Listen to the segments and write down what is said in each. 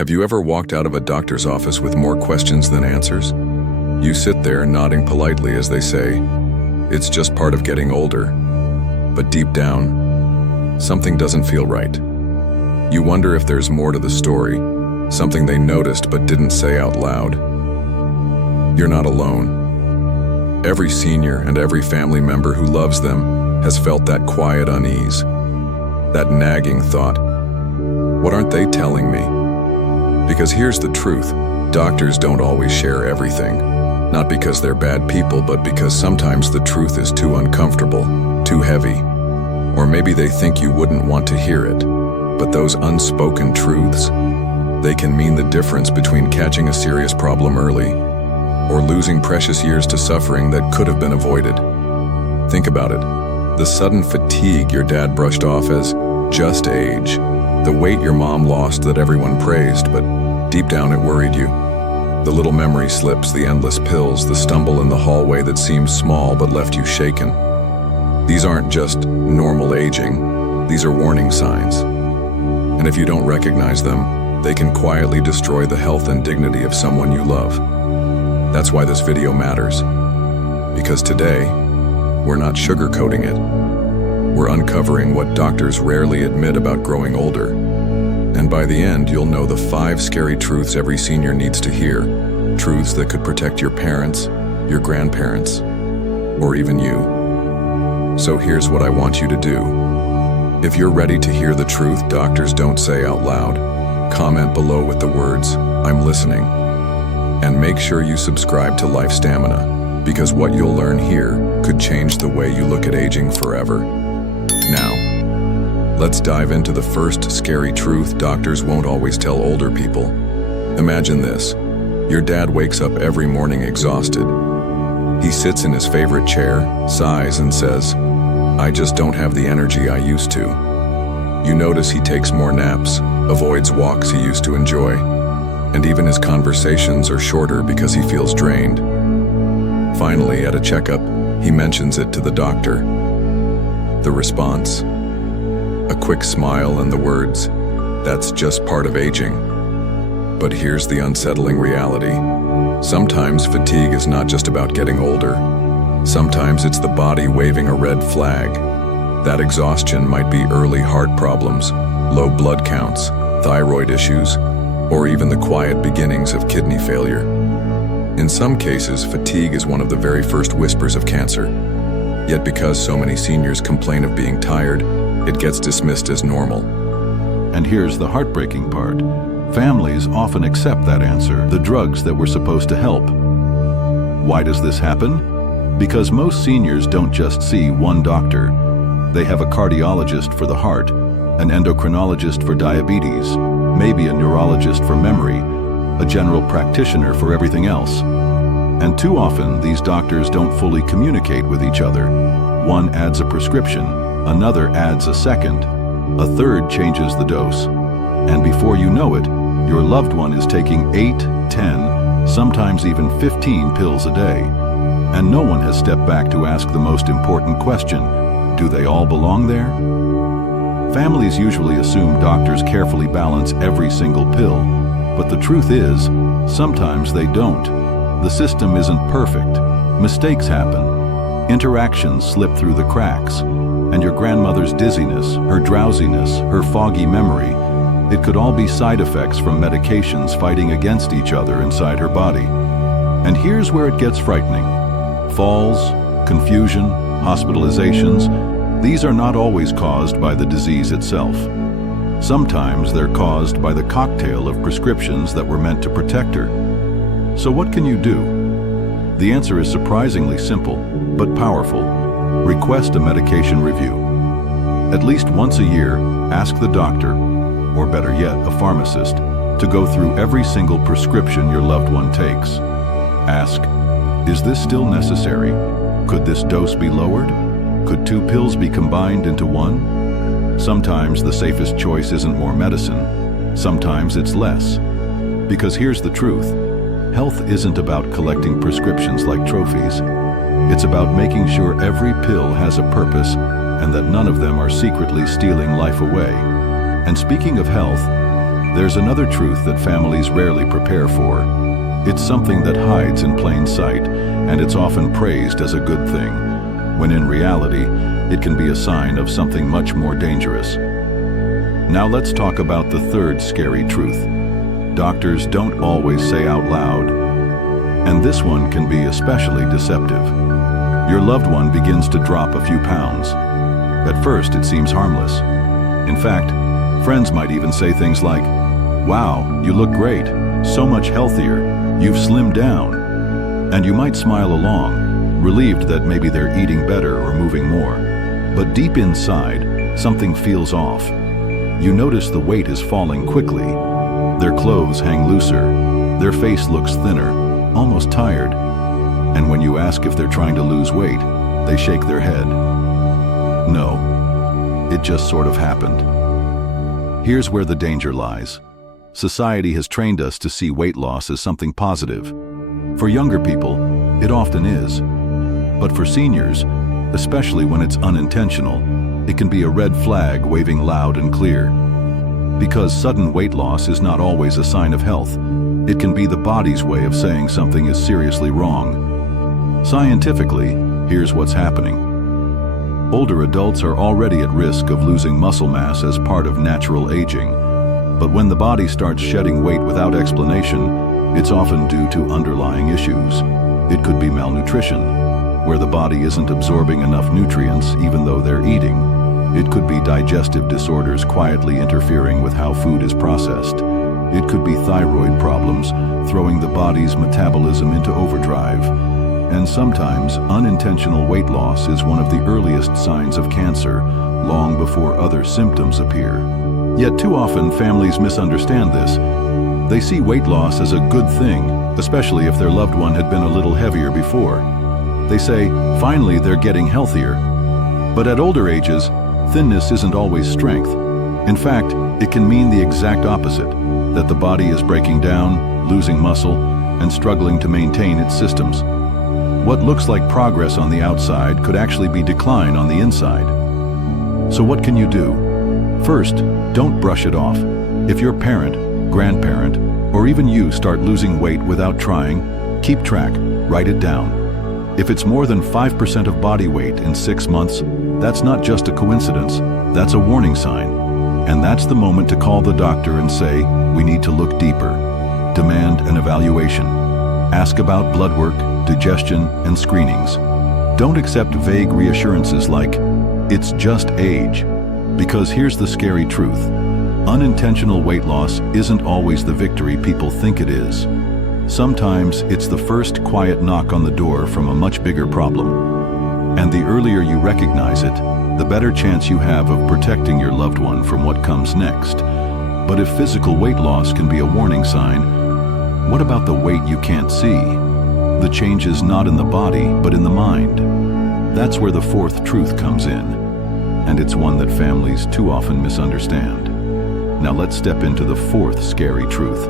Have you ever walked out of a doctor's office with more questions than answers? You sit there nodding politely as they say, "It's just part of getting older." But deep down, something doesn't feel right. You wonder if there's more to the story, something they noticed but didn't say out loud. You're not alone. Every senior and every family member who loves them has felt that quiet unease, that nagging thought, "What aren't they telling me?" Because here's the truth, doctors don't always share everything. Not because they're bad people, but because sometimes the truth is too uncomfortable, too heavy. Or maybe they think you wouldn't want to hear it. But those unspoken truths, they can mean the difference between catching a serious problem early or losing precious years to suffering that could have been avoided. Think about it. The sudden fatigue your dad brushed off as just age. The weight your mom lost that everyone praised, but deep down it worried you. The little memory slips, the endless pills, the stumble in the hallway that seemed small but left you shaken. These aren't just normal aging, these are warning signs. And if you don't recognize them, they can quietly destroy the health and dignity of someone you love. That's why this video matters. Because today, we're not sugarcoating it. We're uncovering what doctors rarely admit about growing older. And by the end, you'll know the 5 scary truths every senior needs to hear. Truths that could protect your parents, your grandparents, or even you. So here's what I want you to do. If you're ready to hear the truth doctors don't say out loud, comment below with the words, "I'm listening." And make sure you subscribe to Life Stamina, because what you'll learn here could change the way you look at aging forever. Now, let's dive into the first scary truth doctors won't always tell older people. Imagine this. Your dad wakes up every morning exhausted. He sits in his favorite chair, sighs, and says, "I just don't have the energy I used to." You notice he takes more naps, avoids walks he used to enjoy, and even his conversations are shorter because he feels drained. Finally, at a checkup, he mentions it to the doctor. The response? A quick smile and the words, "That's just part of aging." But here's the unsettling reality. Sometimes fatigue is not just about getting older. Sometimes it's the body waving a red flag. That exhaustion might be early heart problems, low blood counts, thyroid issues, or even the quiet beginnings of kidney failure. In some cases, fatigue is one of the very first whispers of cancer. Yet because so many seniors complain of being tired, it gets dismissed as normal. And here's the heartbreaking part. Families often accept that answer, the drugs that were supposed to help. Why does this happen? Because most seniors don't just see one doctor. They have a cardiologist for the heart, an endocrinologist for diabetes, maybe a neurologist for memory, a general practitioner for everything else. And too often, these doctors don't fully communicate with each other. One adds a prescription, another adds a second, a third changes the dose. And before you know it, your loved one is taking 8, 10, sometimes even 15 pills a day. And no one has stepped back to ask the most important question, do they all belong there? Families usually assume doctors carefully balance every single pill, but the truth is, sometimes they don't. The system isn't perfect. Mistakes happen. Interactions slip through the cracks. And your grandmother's dizziness, her drowsiness, her foggy memory, it could all be side effects from medications fighting against each other inside her body. And here's where it gets frightening. Falls, confusion, hospitalizations, these are not always caused by the disease itself. Sometimes they're caused by the cocktail of prescriptions that were meant to protect her. So what can you do? The answer is surprisingly simple, but powerful. Request a medication review. At least once a year, ask the doctor, or better yet, a pharmacist, to go through every single prescription your loved one takes. Ask, is this still necessary? Could this dose be lowered? Could 2 pills be combined into 1? Sometimes the safest choice isn't more medicine. Sometimes it's less. Because here's the truth. Health isn't about collecting prescriptions like trophies. It's about making sure every pill has a purpose and that none of them are secretly stealing life away. And speaking of health, There's another truth that families rarely prepare for. It's something that hides in plain sight, and it's often praised as a good thing, when in reality, it can be a sign of something much more dangerous. Now let's talk about the third scary truth. Doctors don't always say out loud, and this one can be especially deceptive. Your loved one begins to drop a few pounds. At first, it seems harmless. In fact, friends might even say things like, "Wow, you look great, so much healthier, you've slimmed down." And you might smile along, relieved that maybe they're eating better or moving more. But deep inside, something feels off. You notice the weight is falling quickly. Their clothes hang looser. Their face looks thinner, almost tired. And when you ask if they're trying to lose weight, they shake their head. No, it just sort of happened. Here's where the danger lies. Society has trained us to see weight loss as something positive. For younger people, it often is. But for seniors, especially when it's unintentional, it can be a red flag waving loud and clear. Because sudden weight loss is not always a sign of health. It can be the body's way of saying something is seriously wrong. Scientifically, here's what's happening. Older adults are already at risk of losing muscle mass as part of natural aging. But when the body starts shedding weight without explanation, it's often due to underlying issues. It could be malnutrition, where the body isn't absorbing enough nutrients even though they're eating. It could be digestive disorders quietly interfering with how food is processed. It could be thyroid problems, throwing the body's metabolism into overdrive. And sometimes, unintentional weight loss is one of the earliest signs of cancer, long before other symptoms appear. Yet too often, families misunderstand this. They see weight loss as a good thing, especially if their loved one had been a little heavier before. They say, finally, they're getting healthier. But at older ages, thinness isn't always strength. In fact, it can mean the exact opposite, that the body is breaking down, losing muscle, and struggling to maintain its systems. What looks like progress on the outside could actually be decline on the inside. So what can you do? First, don't brush it off. If your parent, grandparent, or even you start losing weight without trying, keep track, write it down. If it's more than 5% of body weight in 6 months, that's not just a coincidence, that's a warning sign. And that's the moment to call the doctor and say, we need to look deeper. Demand an evaluation. Ask about blood work, digestion, and screenings. Don't accept vague reassurances like, it's just age. Because here's the scary truth. Unintentional weight loss isn't always the victory people think it is. Sometimes it's the first quiet knock on the door from a much bigger problem. And the earlier you recognize it, the better chance you have of protecting your loved one from what comes next. But if physical weight loss can be a warning sign, what about the weight you can't see? The change is not in the body, but in the mind. That's where the fourth truth comes in. And it's one that families too often misunderstand. Now let's step into the fourth scary truth.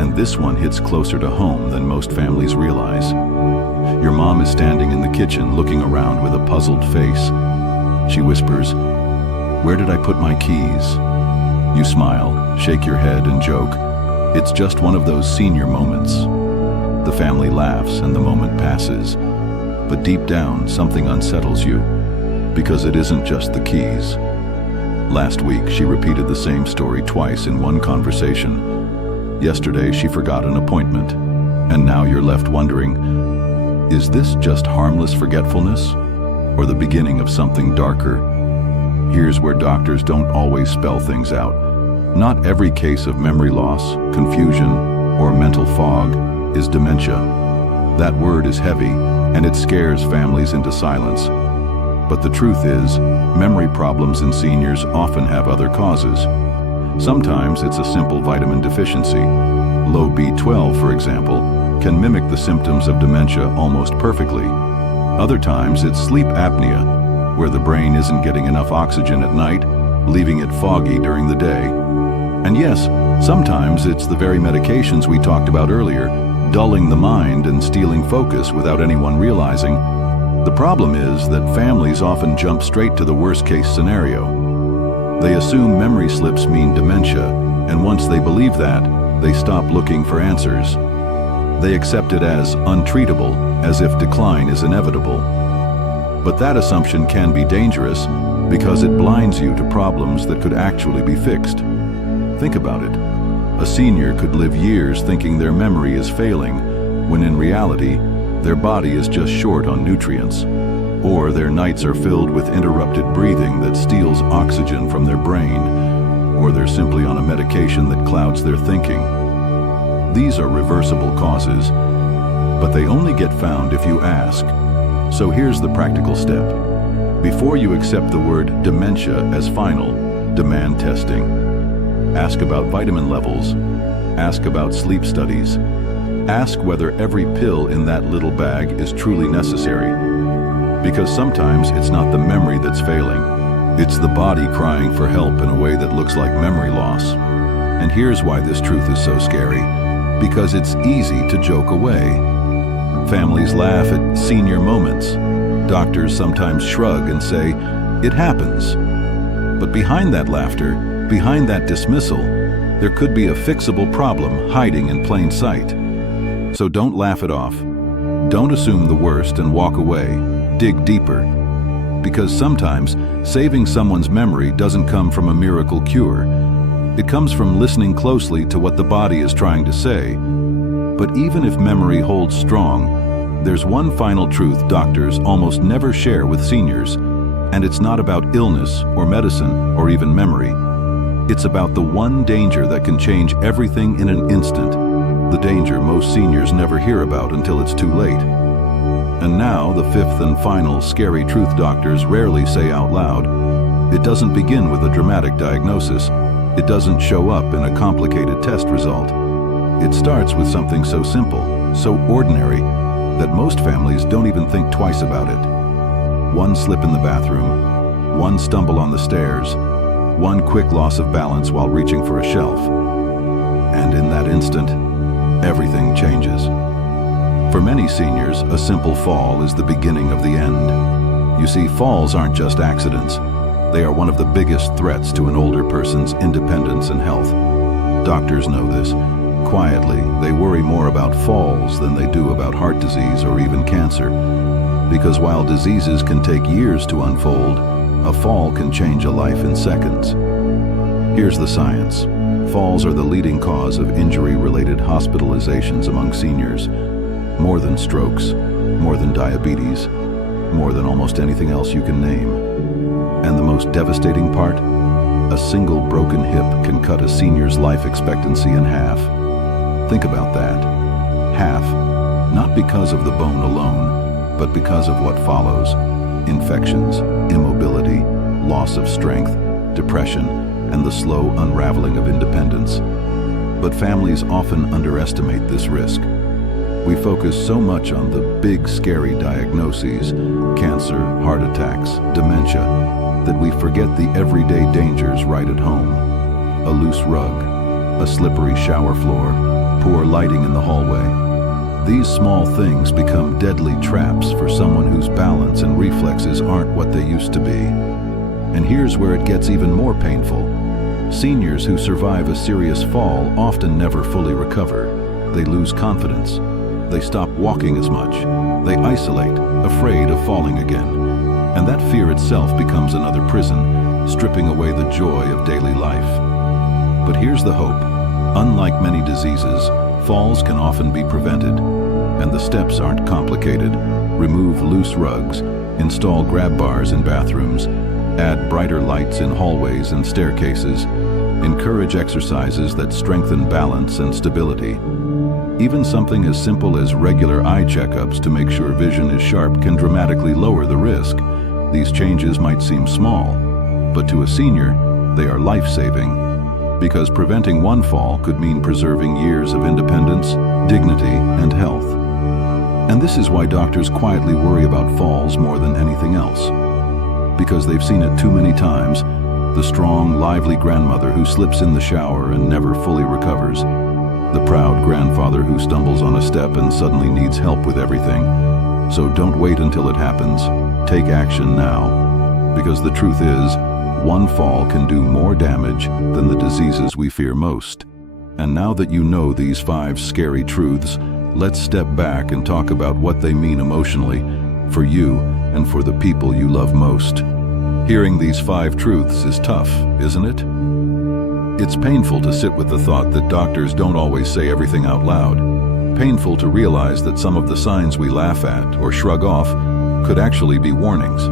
And this one hits closer to home than most families realize. Your mom is standing in the kitchen looking around with a puzzled face. She whispers, "Where did I put my keys?" You smile, shake your head, and joke. It's just one of those senior moments. The family laughs and the moment passes. But deep down, something unsettles you, because it isn't just the keys. Last week, she repeated the same story twice in one conversation. Yesterday, she forgot an appointment. And now you're left wondering, is this just harmless forgetfulness, or the beginning of something darker? Here's where doctors don't always spell things out. Not every case of memory loss, confusion, or mental fog is dementia. That word is heavy, and it scares families into silence. But the truth is, memory problems in seniors often have other causes. Sometimes it's a simple vitamin deficiency. Low B12, for example, can mimic the symptoms of dementia almost perfectly. Other times it's sleep apnea, where the brain isn't getting enough oxygen at night, leaving it foggy during the day. And yes, sometimes it's the very medications we talked about earlier, dulling the mind and stealing focus without anyone realizing. The problem is that families often jump straight to the worst-case scenario. They assume memory slips mean dementia, And once they believe that, they stop looking for answers. They accept it as untreatable, as if decline is inevitable. But that assumption can be dangerous because it blinds you to problems that could actually be fixed. Think about it. A senior could live years thinking their memory is failing, when in reality, their body is just short on nutrients. Or their nights are filled with interrupted breathing that steals oxygen from their brain, or they're simply on a medication that clouds their thinking. These are reversible causes, but they only get found if you ask. So here's the practical step. Before you accept the word dementia as final, demand testing. Ask about vitamin levels. Ask about sleep studies. Ask whether every pill in that little bag is truly necessary. Because sometimes it's not the memory that's failing. It's the body crying for help in a way that looks like memory loss. And here's why this truth is so scary. Because it's easy to joke away. Families laugh at senior moments. Doctors sometimes shrug and say, "It happens." But behind that laughter, behind that dismissal, there could be a fixable problem hiding in plain sight. So don't laugh it off. Don't assume the worst and walk away. Dig deeper. Because sometimes saving someone's memory doesn't come from a miracle cure. It comes from listening closely to what the body is trying to say. But even if memory holds strong, there's one final truth doctors almost never share with seniors, and it's not about illness or medicine or even memory. It's about the one danger that can change everything in an instant, the danger most seniors never hear about until it's too late. And now, the fifth and final scary truth doctors rarely say out loud. It doesn't begin with a dramatic diagnosis. It doesn't show up in a complicated test result. It starts with something so simple, so ordinary, that most families don't even think twice about it. One slip in the bathroom, one stumble on the stairs, one quick loss of balance while reaching for a shelf. And in that instant, everything changes. For many seniors, a simple fall is the beginning of the end. You see, falls aren't just accidents. They are one of the biggest threats to an older person's independence and health. Doctors know this. Quietly, they worry more about falls than they do about heart disease or even cancer. Because while diseases can take years to unfold, a fall can change a life in seconds. Here's the science. Falls are the leading cause of injury-related hospitalizations among seniors. More than strokes, more than diabetes, more than almost anything else you can name. And the most devastating part? A single broken hip can cut a senior's life expectancy in half. Think about that. Half. Not because of the bone alone, but because of what follows. Infections, immobility, loss of strength, depression, and the slow unraveling of independence. But families often underestimate this risk. We focus so much on the big, scary diagnoses, cancer, heart attacks, dementia, that we forget the everyday dangers right at home. A loose rug, a slippery shower floor, poor lighting in the hallway. These small things become deadly traps for someone whose balance and reflexes aren't what they used to be. And here's where it gets even more painful. Seniors who survive a serious fall often never fully recover. They lose confidence. They stop walking as much. They isolate, afraid of falling again. And that fear itself becomes another prison, stripping away the joy of daily life. But here's the hope. Unlike many diseases, falls can often be prevented. And the steps aren't complicated. Remove loose rugs, install grab bars in bathrooms, add brighter lights in hallways and staircases, encourage exercises that strengthen balance and stability. Even something as simple as regular eye checkups to make sure vision is sharp can dramatically lower the risk. These changes might seem small, but to a senior, they are life-saving. Because preventing one fall could mean preserving years of independence, dignity, and health. And this is why doctors quietly worry about falls more than anything else. Because they've seen it too many times, the strong, lively grandmother who slips in the shower and never fully recovers, the proud grandfather who stumbles on a step and suddenly needs help with everything. So don't wait until it happens. Take action now. Because the truth is, one fall can do more damage than the diseases we fear most. And now that you know these 5 scary truths, let's step back and talk about what they mean emotionally for you and for the people you love most. Hearing these 5 truths is tough, isn't it? It's painful to sit with the thought that doctors don't always say everything out loud. Painful to realize that some of the signs we laugh at or shrug off could actually be warnings.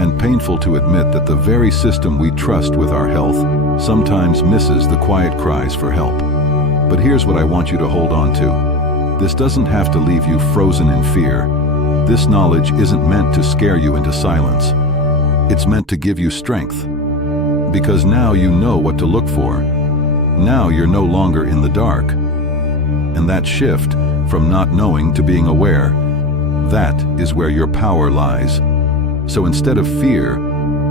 And painful to admit that the very system we trust with our health sometimes misses the quiet cries for help. But here's what I want you to hold on to. This doesn't have to leave you frozen in fear. This knowledge isn't meant to scare you into silence. It's meant to give you strength. Because now you know what to look for. Now you're no longer in the dark. And that shift from not knowing to being aware, that is where your power lies. So instead of fear,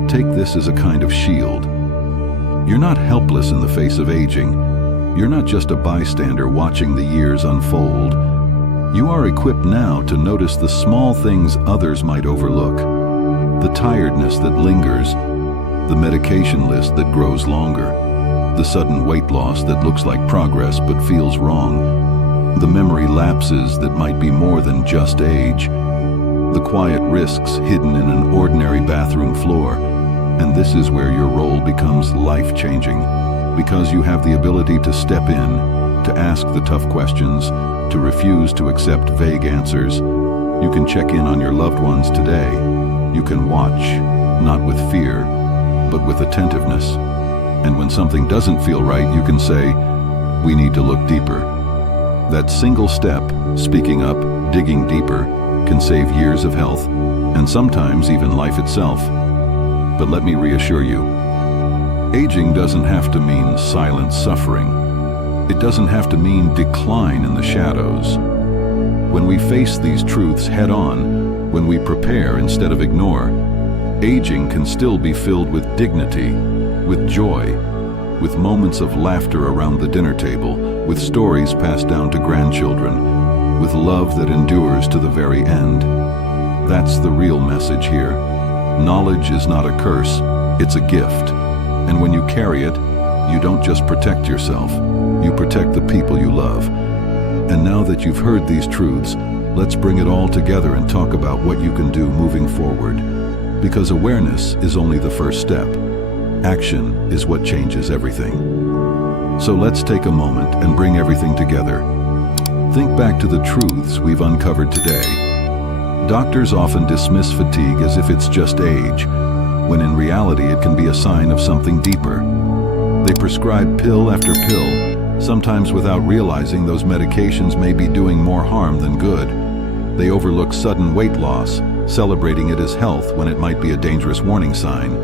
take this as a kind of shield. You're not helpless in the face of aging. You're not just a bystander watching the years unfold. You are equipped now to notice the small things others might overlook. The tiredness that lingers, the medication list that grows longer, the sudden weight loss that looks like progress but feels wrong, the memory lapses that might be more than just age, the quiet risks hidden in an ordinary bathroom floor. And this is where your role becomes life-changing, because you have the ability to step in, to ask the tough questions, to refuse to accept vague answers. You can check in on your loved ones today. You can watch, not with fear, but with attentiveness. And when something doesn't feel right, you can say, "We need to look deeper." That single step, speaking up, digging deeper, can save years of health, and sometimes even life itself. But let me reassure you, aging doesn't have to mean silent suffering. It doesn't have to mean decline in the shadows. When we face these truths head-on, when we prepare instead of ignore, aging can still be filled with dignity, with joy, with moments of laughter around the dinner table, with stories passed down to grandchildren, with love that endures to the very end. That's the real message here. Knowledge is not a curse, it's a gift. And when you carry it, you don't just protect yourself, you protect the people you love. And now that you've heard these truths, let's bring it all together and talk about what you can do moving forward. Because awareness is only the first step. Action is what changes everything. So let's take a moment and bring everything together. Think back to the truths we've uncovered today. Doctors often dismiss fatigue as if it's just age, when in reality it can be a sign of something deeper. They prescribe pill after pill, sometimes without realizing those medications may be doing more harm than good. They overlook sudden weight loss, celebrating it as health when it might be a dangerous warning sign.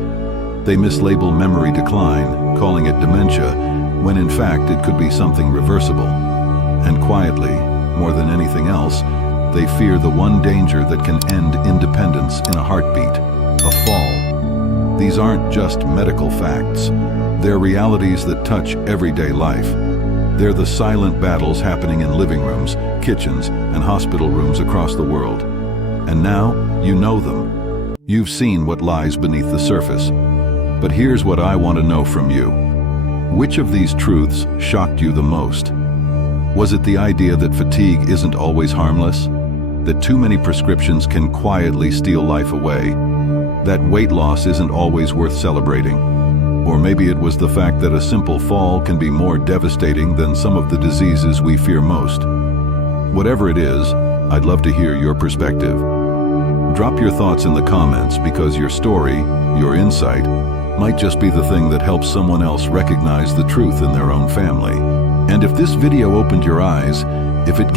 They mislabel memory decline, calling it dementia, when in fact it could be something reversible. And quietly, more than anything else, they fear the one danger that can end independence in a heartbeat, a fall. These aren't just medical facts. They're realities that touch everyday life. They're the silent battles happening in living rooms, kitchens, and hospital rooms across the world. And now, you know them. You've seen what lies beneath the surface. But here's what I want to know from you. Which of these truths shocked you the most? Was it the idea that fatigue isn't always harmless? That too many prescriptions can quietly steal life away? That weight loss isn't always worth celebrating? Or maybe it was the fact that a simple fall can be more devastating than some of the diseases we fear most. Whatever it is, I'd love to hear your perspective. Drop your thoughts in the comments, because your story, your insight, might just be the thing that helps someone else recognize the truth in their own family. And if this video opened your eyes, if it